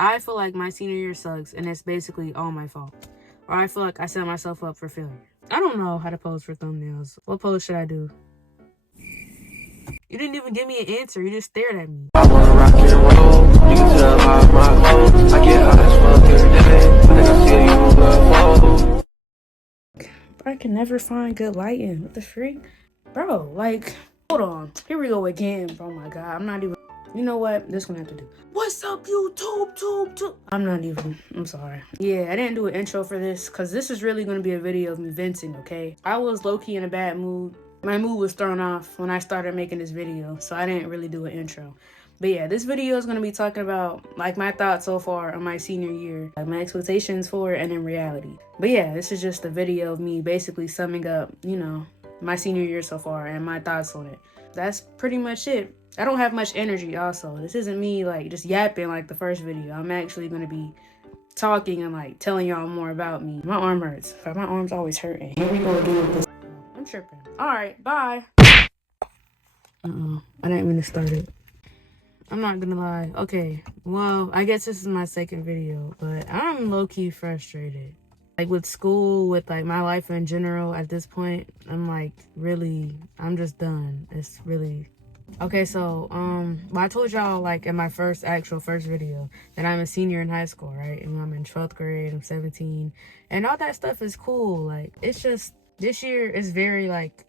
I feel like my senior year sucks and it's basically all my fault. Or I feel like I set myself up for failure. I don't know how to pose for thumbnails. What pose should I do? You didn't even give me an answer. You just stared at me. I wanna rock and roll. You can tell by my clothes. I get high as fuck every day. I think I see you before. I can never find good lighting. What the freak? Bro, like, hold on. Here we go again. Oh my god. I'm not even. You know what? This gonna have to do. What's up, YouTube? I'm sorry. Yeah, I didn't do an intro for this because this is really gonna be a video of me venting, okay? I was low-key in a bad mood. My mood was thrown off when I started making this video, so I didn't really do an intro. But yeah, this video is going to be talking about like my thoughts so far on my senior year, like my expectations for it and in reality. But yeah, this is just a video of me basically summing up, you know, my senior year so far and my thoughts on it. That's pretty much it. I don't have much energy also. This isn't me like just yapping like the first video. I'm actually going to be talking and like telling y'all more about me. My arm hurts. My arm's always hurting. Here we go again with this. I'm tripping. All right, bye. I didn't mean to start it. I'm not gonna lie. Okay, well, I guess this is my second video, but I'm low-key frustrated. Like with school, with like my life in general at this point, I'm like really, I'm just done. It's really, okay, so, I told y'all like in my first video that I'm a senior in high school, right? And I'm in 12th grade, I'm 17, and all that stuff is cool. Like, it's just, this year is very like,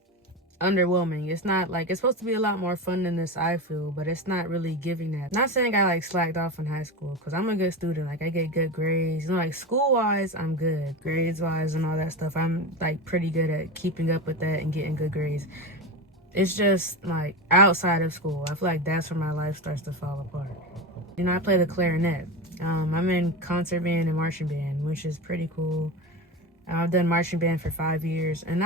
underwhelming. It's not like, it's supposed to be a lot more fun than this, I feel, but it's not really giving that. Not saying I like slacked off in high school, because I'm a good student. Like, I get good grades, you know, like school wise I'm good, grades wise and all that stuff. I'm like pretty good at keeping up with that and getting good grades. It's just like outside of school, I feel like that's where my life starts to fall apart. You know, I play the clarinet. I'm in concert band and marching band, which is pretty cool. I've done marching band for 5 years, and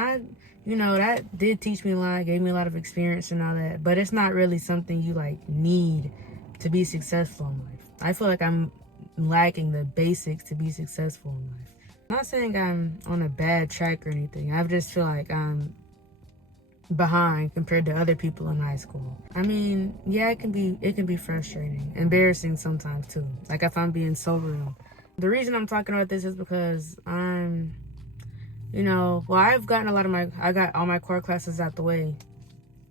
you know, that did teach me a lot, gave me a lot of experience and all that, but it's not really something you like need to be successful in life. I feel like I'm lacking the basics to be successful in life. I'm not saying I'm on a bad track or anything. I just feel like I'm behind compared to other people in high school. I mean, yeah, it can be frustrating, embarrassing sometimes too. Like if I'm being so real. The reason I'm talking about this is because you know, well, I've gotten I got all my core classes out the way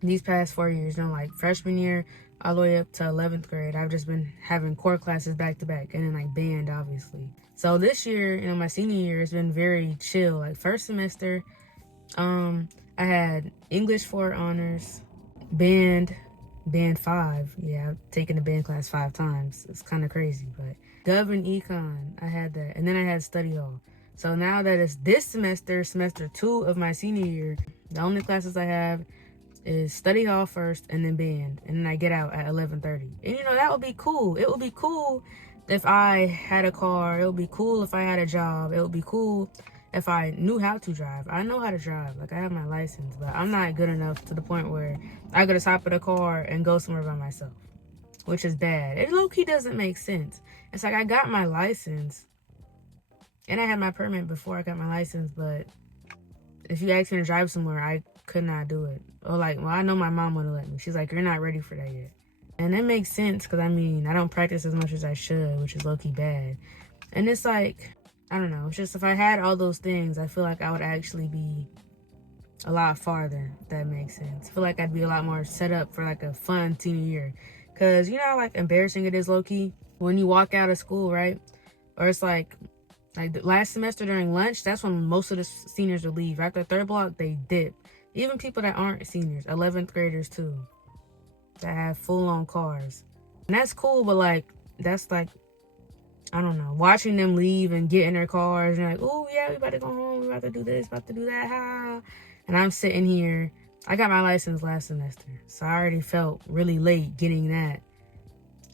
these past 4 years, you know, like freshman year all the way up to 11th grade. I've just been having core classes back to back, and then like band, obviously. So this year, you know, my senior year has been very chill. Like first semester, I had English 4 honors, band 5. Yeah, I've taken the band class 5 times. It's kind of crazy, but Gov and Econ, I had that, and then I had study hall. So now that it's this semester 2 of my senior year, the only classes I have is study hall first and then band, and then I get out at 11:30. And you know, that would be cool. It would be cool if I had a car. It would be cool if I had a job. It would be cool if I knew how to drive. I know how to drive. Like, I have my license, but I'm not good enough to the point where I could just hop in a car and go somewhere by myself, which is bad. It low-key doesn't make sense. It's like I got my license and I had my permit before I got my license, but if you ask me to drive somewhere, I could not do it. Or like, well, I know my mom wouldn't let me. She's like, you're not ready for that yet. And that makes sense because, I mean, I don't practice as much as I should, which is low-key bad. And it's like, I don't know. It's just if I had all those things, I feel like I would actually be a lot farther, if that makes sense. I feel like I'd be a lot more set up for like a fun senior year. Because, you know how like embarrassing it is low-key when you walk out of school, right? Or it's like the last semester during lunch, that's when most of the seniors will leave. After third block, they dip. Even people that aren't seniors, 11th graders too, that have full-on cars. And that's cool, but like, that's like, I don't know, watching them leave and get in their cars and like, oh yeah, we about to go home, we about to do this, about to do that, ha. And I'm sitting here, I got my license last semester, so I already felt really late getting that.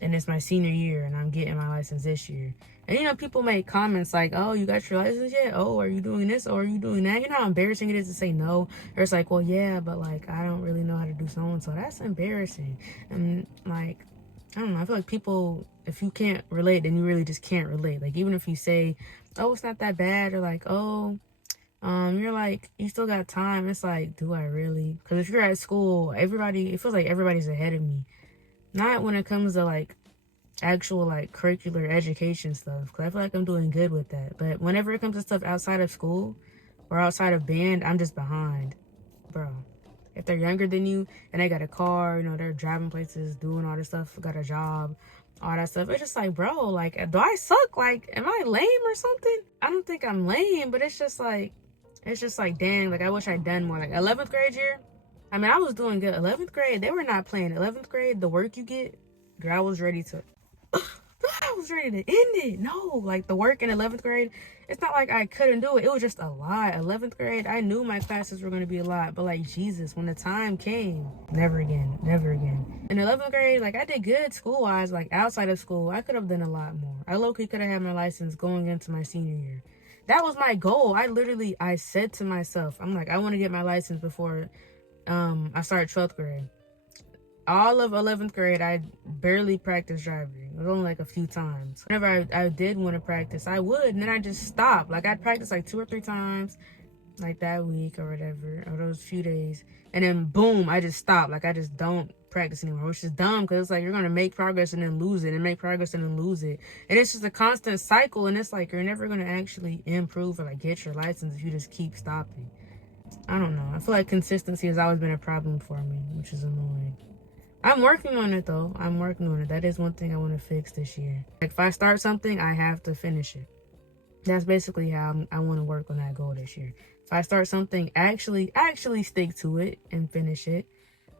And it's my senior year and I'm getting my license this year. And you know, people make comments like, oh, you got your license yet? Oh, are you doing this? Or are you doing that? You know how embarrassing it is to say no? Or it's like, well, yeah, but like, I don't really know how to do so and so. That's embarrassing. And like, I don't know, I feel like people, if you can't relate, then you really just can't relate. Like, even if you say, oh, it's not that bad, or like, oh, you're like, you still got time. It's like, do I really? Because if you're at school, it feels like everybody's ahead of me. Not when it comes to like actual like curricular education stuff, because I feel like I'm doing good with that. But whenever it comes to stuff outside of school or outside of band, I'm just behind, bro. If they're younger than you and they got a car, you know, they're driving places, doing all this stuff, got a job, all that stuff, it's just like, bro, like, do I suck? Like, am I lame or something? I don't think I'm lame, but it's just like, dang, like, I wish I'd done more. Like 11th grade year, I mean, I was doing good. 11th grade, they were not playing. 11th grade, the work you get, girl, I was ready to end it. No, like the work in 11th grade, it's not like I couldn't do it. It was just a lot. 11th grade, I knew my classes were going to be a lot, but like, Jesus, when the time came, never again, never again. In 11th grade, like, I did good school-wise. Like, outside of school, I could have done a lot more. I low-key could have had my license going into my senior year. That was my goal. I said to myself, I'm like, I want to get my license before I started 12th grade. All of 11th grade, I barely practiced driving. It was only like a few times. Whenever I did want to practice, I would, and then I just stopped. Like, I'd practice like 2 or 3 times, like that week or whatever, or those few days. And then boom, I just stopped. Like, I just don't practice anymore, which is dumb, because it's like you're going to make progress and then lose it, and make progress and then lose it. And it's just a constant cycle, and it's like you're never going to actually improve or like get your license if you just keep stopping. I don't know. I feel like consistency has always been a problem for me, which is annoying. I'm working on it though. I'm working on it. That is one thing I want to fix this year. Like, if I start something, I have to finish it. That's basically how I want to work on that goal this year. If I start something, actually stick to it and finish it.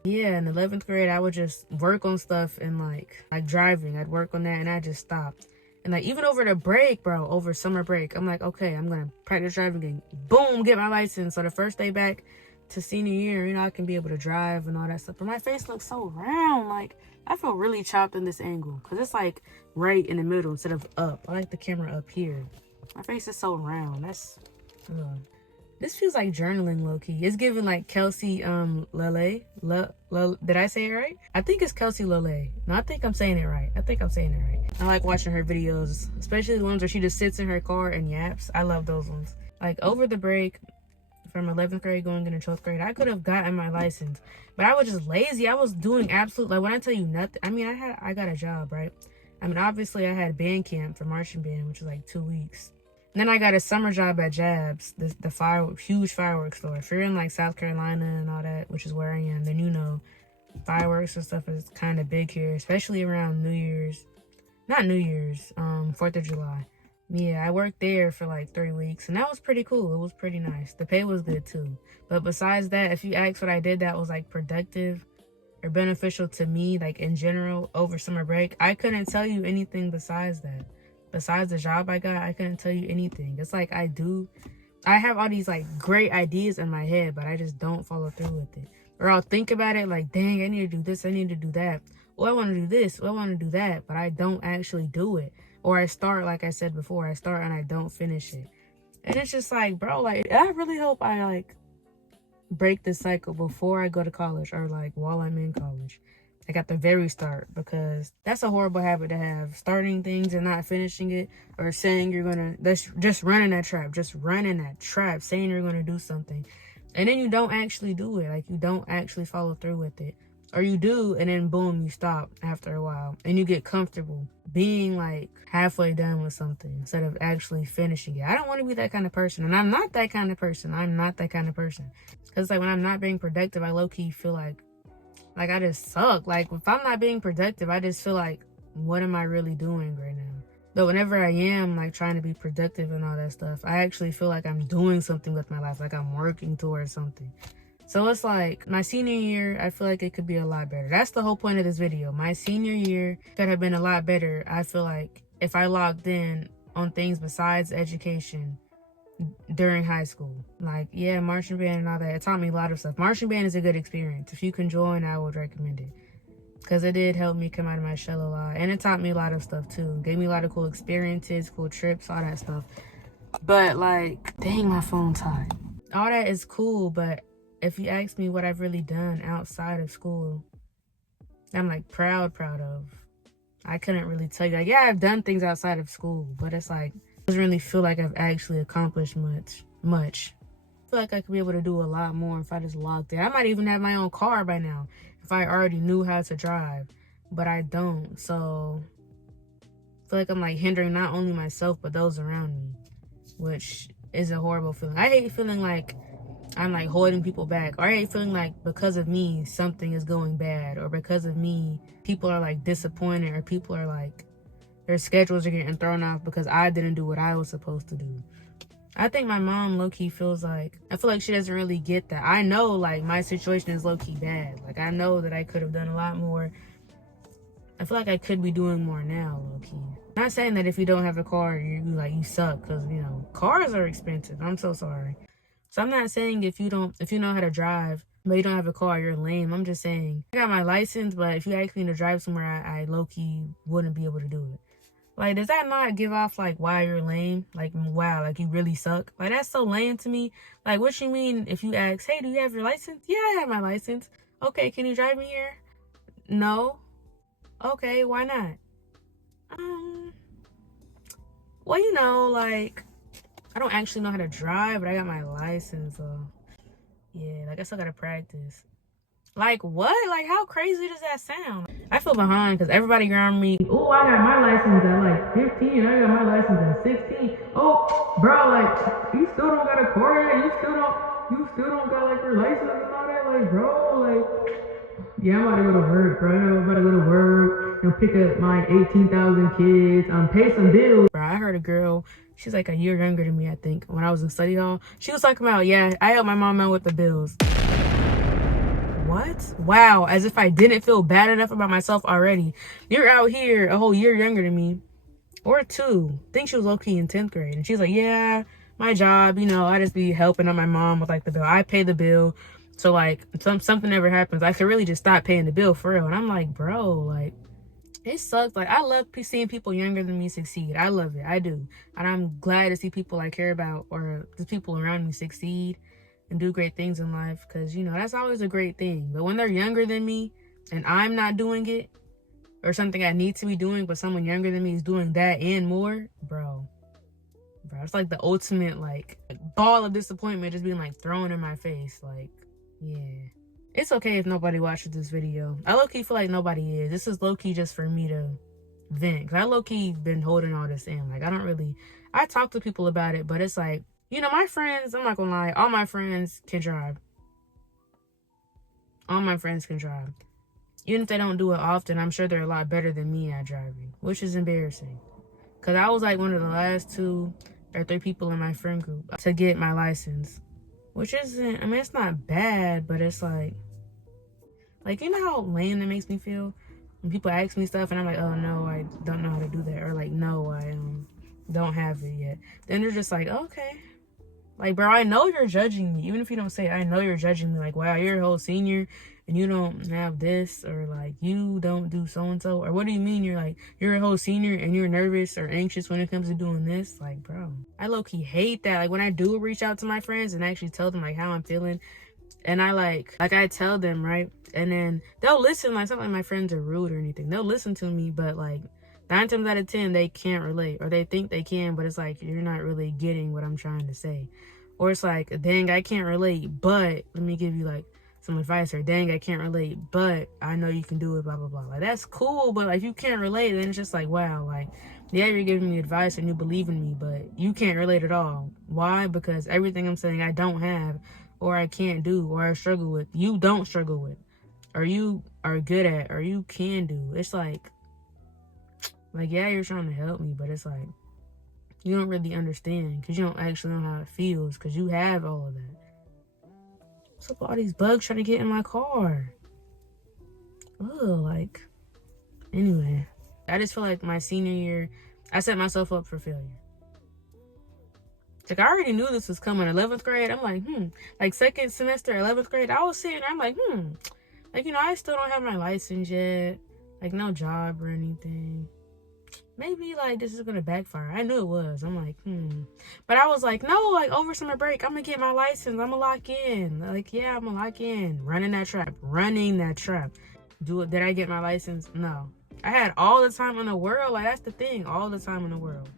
Yeah, in 11th grade, I would just work on stuff and like driving. I'd work on that and I just stopped. And like, even over the break, bro, over summer break, I'm like, okay, I'm going to practice driving again. Boom, get my license. So the first day back to senior year, you know, I can be able to drive and all that stuff. But my face looks so round. Like, I feel really chopped in this angle because it's like right in the middle instead of up. I like the camera up here. My face is so round. That's this feels like journaling, low-key. It's giving like Kelsey Lele. Did I say it right? I think it's Kelsey Lele. No, I think I'm saying it right. I like watching her videos, especially the ones where she just sits in her car and yaps. I love those ones. Like, over the break from 11th grade going into 12th grade, I could have gotten my license, but I was just lazy. I was doing absolute, like, when I tell you nothing, I mean, I got a job, right? I mean, obviously I had band camp for marching band, which was like 2 weeks. And then I got a summer job at Jabs, the huge fireworks store. If you're in like South Carolina and all that, which is where I am, then you know fireworks and stuff is kind of big here, especially around New Year's. Not New Year's, 4th of July. Yeah, I worked there for like 3 weeks, and that was pretty cool. It was pretty nice. The pay was good too. But besides that, if you ask what I did that was like productive or beneficial to me, like in general, over summer break, I couldn't tell you anything besides that. Besides the job I got, I couldn't tell you anything. It's like I have all these like great ideas in my head, but I just don't follow through with it. Or I'll think about it like, dang, I need to do this, I need to do that. Oh, I want to do this, oh, I want to do that, but I don't actually do it. Or I start, like I said before, I start and I don't finish it. And it's just like, bro, like, I really hope I like break this cycle before I go to college, or like while I'm in college. Like at the very start, because that's a horrible habit to have. Starting things and not finishing it, or saying you're gonna, that's just running that trap, saying you're gonna do something. And then you don't actually do it. Like, you don't actually follow through with it. Or you do, and then boom, you stop after a while. And you get comfortable being like halfway done with something instead of actually finishing it. I don't want to be that kind of person. And I'm not that kind of person. Because like, when I'm not being productive, I low-key feel like I just suck. Like, if I'm not being productive, I just feel like, what am I really doing right now? But whenever I am like trying to be productive and all that stuff, I actually feel like I'm doing something with my life. Like, I'm working towards something. So it's like, my senior year, I feel like it could be a lot better. That's the whole point of this video. My senior year could have been a lot better. I feel like if I logged in on things besides education during high school. Like, yeah, marching band and all that, it taught me a lot of stuff. Marching band is a good experience. If you can join, I would recommend it, because it did help me come out of my shell a lot. And it taught me a lot of stuff too. Gave me a lot of cool experiences, cool trips, all that stuff. But like, dang, my phone's hot. All that is cool, but if you ask me what I've really done outside of school, I'm like proud of. I couldn't really tell you. Like, yeah, I've done things outside of school, but it's like, I doesn't really feel like I've actually accomplished much. I feel like I could be able to do a lot more if I just logged in. I might even have my own car by now if I already knew how to drive, but I don't. So feel like I'm like hindering not only myself but those around me, which is a horrible feeling. I hate feeling like I'm like holding people back, or I hate feeling like because of me something is going bad, or because of me people are like disappointed, or people are like their schedules are getting thrown off because I didn't do what I was supposed to do. I think my mom low-key feels like, I feel like she doesn't really get that. I know like my situation is low-key bad. Like I know that I could have done a lot more. I feel like I could be doing more now, low-key. Not saying that if you don't have a car, you suck, because you know cars are expensive. I'm so sorry. So I'm not saying if you know how to drive but you don't have a car, you're lame. I'm just saying I got my license, but if you ask me to drive somewhere, I low-key wouldn't be able to do it. Like, does that not give off like wow, you're lame? Like, wow, like you really suck? Like, that's so lame to me. Like, what you mean if you ask, hey, do you have your license? Yeah, I have my license. Okay, can you drive me here? No. Okay, why not? Well, you know, like, I don't actually know how to drive, but I got my license, so yeah, like I still gotta practice. Like, what? Like, how crazy does that sound? I feel behind because everybody around me, oh, I got my license at like 15. I got my license at 16. Oh, bro, like, you still don't got a car yet? You still don't got like your license and all that? Like, bro, like, yeah, I'm about to go to work, bro. I'm about to go to work, pick up my 18,000 kids, pay some bills. Bro, I heard a girl, she's like a year younger than me, I think, when I was in study hall. She was talking about, yeah, I helped my mom out with the bills. What? Wow, as if I didn't feel bad enough about myself already. You're out here a whole year younger than me. Or two. I think she was low-key in 10th grade. And she's like, yeah, my job, you know, I just be helping out my mom with like the bill. I pay the bill. So like something ever happens, I could really just stop paying the bill for real. And I'm like, bro, like, it sucks. Like, I love seeing people younger than me succeed. I love it. I do. And I'm glad to see people I care about or the people around me succeed and do great things in life, because you know that's always a great thing. But when they're younger than me and I'm not doing it, or something I need to be doing but someone younger than me is doing that and more, bro, it's like the ultimate like ball of disappointment just being like thrown in my face. Like, yeah, it's okay if nobody watches this video. I low-key feel like nobody is. This is low-key just for me to vent, because I low-key been holding all this in. Like, I talk to people about it, but it's like, you know, my friends, I'm not gonna lie, all my friends can drive. All my friends can drive. Even if they don't do it often, I'm sure they're a lot better than me at driving, which is embarrassing. Because I was like one of the last 2 or 3 people in my friend group to get my license. Which isn't, I mean, it's not bad, but it's like, you know how lame that makes me feel? When people ask me stuff and I'm like, oh no, I don't know how to do that. Or like, no, I don't have it yet. Then they're just like, okay. Like, bro, I know you're judging me. Even if you don't say it, I know you're judging me. Like, wow, you're a whole senior and you don't have this, or like you don't do so-and-so. Or what do you mean you're a whole senior and you're nervous or anxious when it comes to doing this? Like, bro, I low-key hate that. Like, when I do reach out to my friends and actually tell them like how I'm feeling, and I like I tell them, right? And then they'll listen. Like, it's not like my friends are rude or anything. They'll listen to me, but like 9 times out of 10, they can't relate, or they think they can, but it's like, you're not really getting what I'm trying to say. Or it's like, dang, I can't relate, but let me give you like some advice, or dang, I can't relate, but I know you can do it, blah, blah, blah. Like, that's cool, but like, if you can't relate, then it's just like, wow, like, yeah, you're giving me advice and you believe in me, but you can't relate at all. Why? Because everything I'm saying I don't have, or I can't do, or I struggle with, you don't struggle with, or you are good at, or you can do. It's like, yeah, you're trying to help me, but it's like, you don't really understand, because you don't actually know how it feels, because you have all of that. What's up with all these bugs trying to get in my car? Ugh, like, anyway. I just feel like my senior year, I set myself up for failure. Like, I already knew this was coming. 11th grade, I'm like, like, second semester, 11th grade, I was sitting there, I'm like, like, you know, I still don't have my license yet. Like, no job or anything. Maybe like this is gonna backfire. I knew it was. I'm like, but I was like, no, like over summer break, I'm gonna get my license. I'm gonna lock in. Like, yeah, I'm gonna lock in. Running that trap. Did I get my license? No. I had all the time in the world. Like, that's the thing. All the time in the world.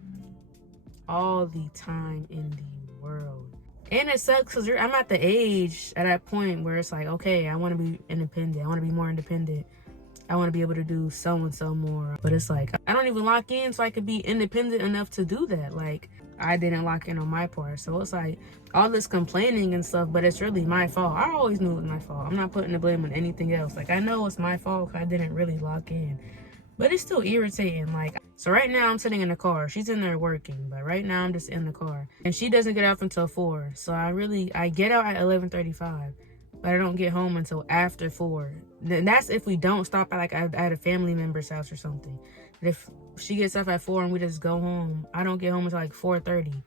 All the time in the world. And it sucks because I'm at the age at that point where it's like, okay, I want to be independent. I want to be more independent. I want to be able to do so and so more. But it's like, I don't even lock in so I could be independent enough to do that. Like, I didn't lock in on my part. So it's like all this complaining and stuff, but it's really my fault. I always knew it was my fault. I'm not putting the blame on anything else. Like, I know it's my fault because I didn't really lock in. But it's still irritating. Like, so right now I'm sitting in the car. She's in there working, but right now I'm just in the car. And she doesn't get off until 4. So I get out at 11:35, but I don't get home until after 4. And that's if we don't stop at, like, at a family member's house or something. But if she gets off at 4 and we just go home, I don't get home until like 4:30.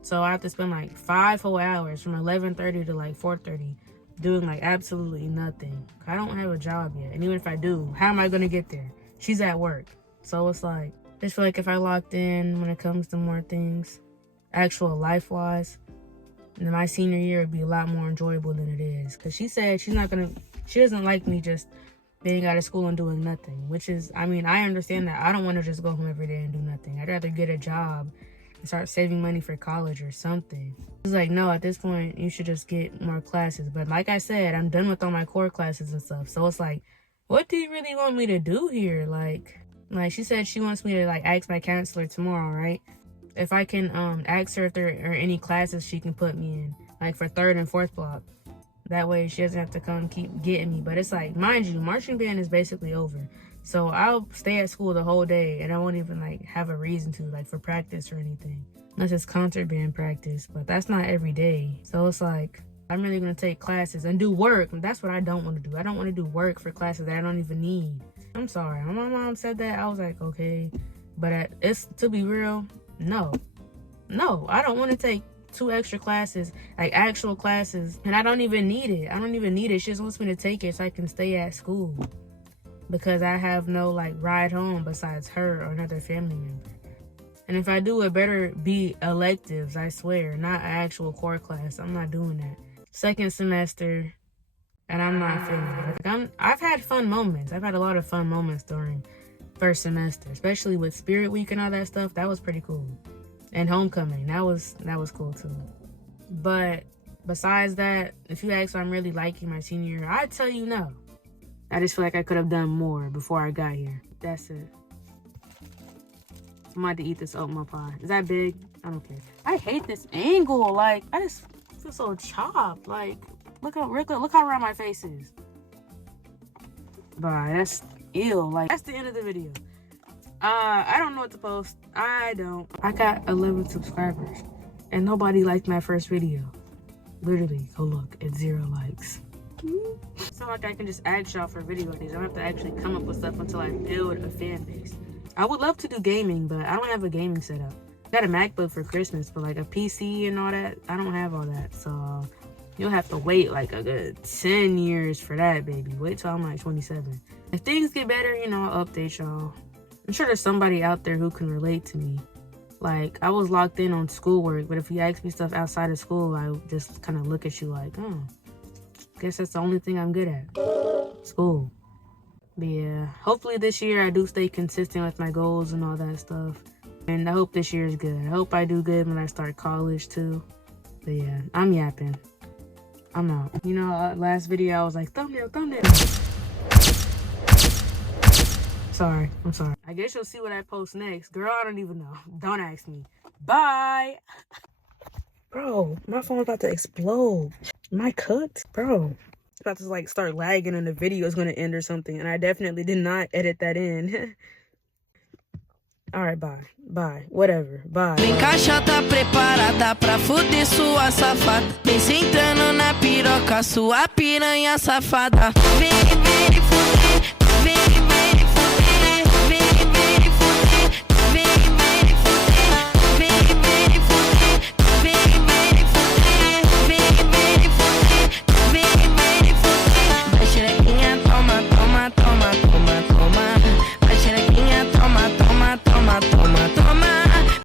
So I have to spend like 5 whole hours from 11:30 to like 4:30 doing like absolutely nothing. I don't have a job yet. And even if I do, how am I going to get there? She's at work. So it's like, I just feel like if I locked in when it comes to more things, actual life-wise, then my senior year would be a lot more enjoyable than it is. Because she said she doesn't like me just being out of school and doing nothing. Which is, I mean, I understand that. I don't want to just go home every day and do nothing. I'd rather get a job and start saving money for college or something. It's like, no, at this point, you should just get more classes. But like I said, I'm done with all my core classes and stuff. So it's like, what do you really want me to do here? Like she said she wants me to like ask my counselor tomorrow, right? If I can ask her if there are any classes she can put me in, like for 3rd and 4th block. That way she doesn't have to come keep getting me. But it's like, mind you, marching band is basically over. So I'll stay at school the whole day and I won't even like have a reason to, like for practice or anything. Unless it's concert band practice, but that's not every day. So it's like, I'm really going to take classes and do work. That's what I don't want to do. I don't want to do work for classes that I don't even need. I'm sorry. When my mom said that, I was like, okay. But it's, to be real, no, I don't want to take 2 extra classes, like actual classes, and I don't even need it. She just wants me to take it so I can stay at school because I have no like ride home besides her or another family member. And if I do, it better be electives, I swear, not an actual core class. I'm not doing that. 2nd semester, and I'm not feeling it. Like, I've had fun moments. I've had a lot of fun moments during 1st semester, especially with Spirit Week and all that stuff. That was pretty cool. And homecoming, that was cool too. But besides that, if you ask if I'm really liking my senior year, I'd tell you no. I just feel like I could have done more before I got here. That's it. I'm about to eat this oatmeal pie. Is that big? I don't care. I hate this angle. Like, I just feel so chopped. Like, look how round my face is. Bye. That's ill. Like, that's the end of the video. I don't know what to post. I got 11 subscribers and nobody liked my first video. Literally, go look, it's 0 likes. It's not like I can just ask y'all for video ideas. I have to actually come up with stuff until I build a fan base. I would love to do gaming, but I don't have a gaming setup. I got a MacBook for Christmas, but like a PC and all that, I don't have all that. So you'll have to wait like a good 10 years for that, baby. Wait till I'm like 27. If things get better, you know, I'll update y'all. I'm sure there's somebody out there who can relate to me. Like, I was locked in on schoolwork, but if you ask me stuff outside of school, I just kind of look at you like, oh, guess that's the only thing I'm good at. School. But yeah, hopefully this year I do stay consistent with my goals and all that stuff. And I hope this year is good. I hope I do good when I start college too. But yeah, I'm yapping. I'm out. You know, last video I was like, thumbnail. Sorry, I'm sorry. I guess you'll see what I post next. Girl, I don't even know. Don't ask me. Bye. Bro, my phone's about to explode. Am I cooked? Bro, it's about to like start lagging and the video is going to end or something. And I definitely did not edit that in. Alright, bye. Bye. Whatever. Bye. Vem caixa tá preparada pra fuder sua safada. Vem sentando na piroca, sua piranha safada. Vem fuder.